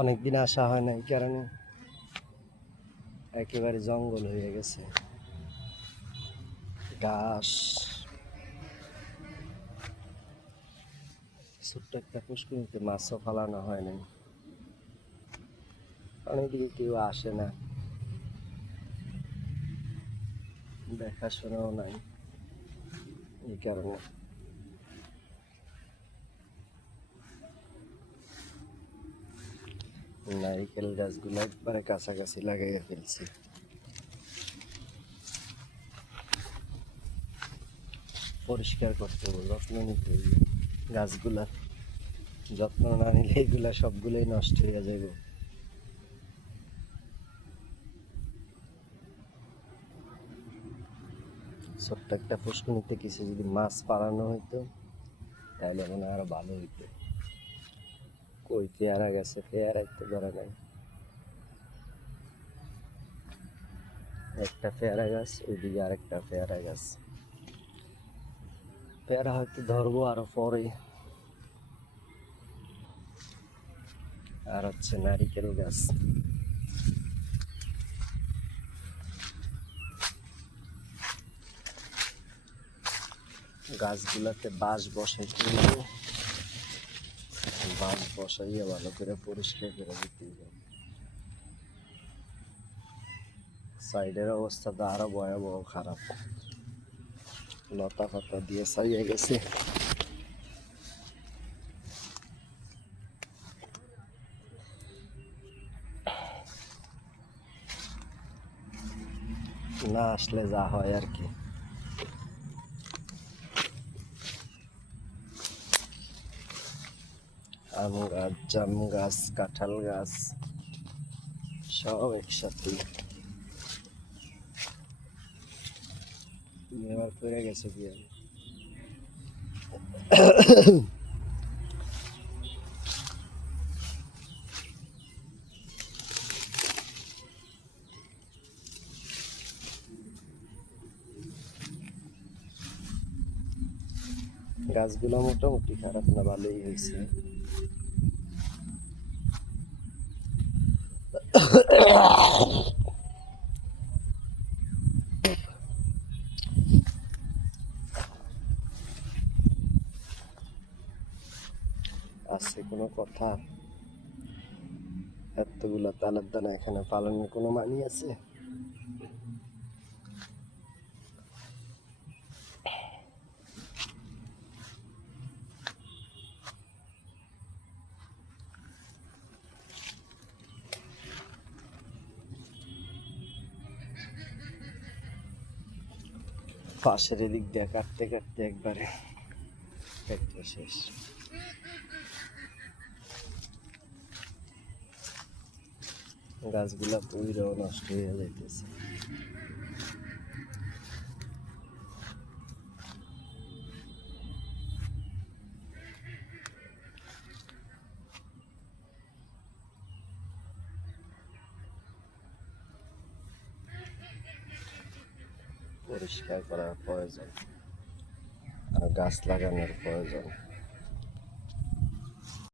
অনেকদিন আসা হয় না এই কারণে একেবারে জঙ্গল হয়ে গেছে। ঘাস ছোট্ট একটা পুষ্করিতে মাছও ফালানো হয় নাই। অনেকদিকে কেউ আসে না। দেখাশোনাও নাই, এই কারণে। নারিকেল গাছগুলো একবারে কাছাকাছি লাগাইয়া ফেলছি পরিষ্কার করতে হবে যত্ন নিতে হবে যত্ন না নিলে এগুলা সবগুলোই নষ্ট হয়ে যাবে ছোট্ট একটা পুষ্কনিতে কিছু যদি মাছ পালানো হইতো, তাহলে মনে আরও ভালো হইতো। কই পেয়ারা গেছে, পেয়ারা তো ধরা নাই একটা পেয়ারা গাছ, ওইদিকে আরেকটা পেয়ারা গাছ। পেয়ারা হয়তো ধরবো আরও পরে। আর হচ্ছে নারিকেল গাছ। গাছগুলাতে বাঁশ বসাইতে বাঁশ বসাইয়ে ভালো করে পরিষ্কার করে দিতে হবে। সাইডের অবস্থা তো আরও ভয়াবহ খারাপ। লতা পাতা দিয়ে সাইয়ে গেছে। না আসলে যা হয় আর কি। আম গাছ জাম গাছ কাঁঠাল গাছ সব একসাথে। এবার পড়ে গেছে কি গাছগুলো মোটামুটি খারাপ না, ভালোই হয়েছে। আছে কোনো কথা? এতগুলা তালের দানা এখানে পালনের কোনো মানি আছে? পাশের এদিক দিয়ে কাটতে কাটতে একবারে কাটতে শেষ। গাছগুলা পুরো নষ্ট হয়ে যাইতেছে। পরিষ্কার করার প্রয়োজন আর গাছ লাগানোর প্রয়োজন।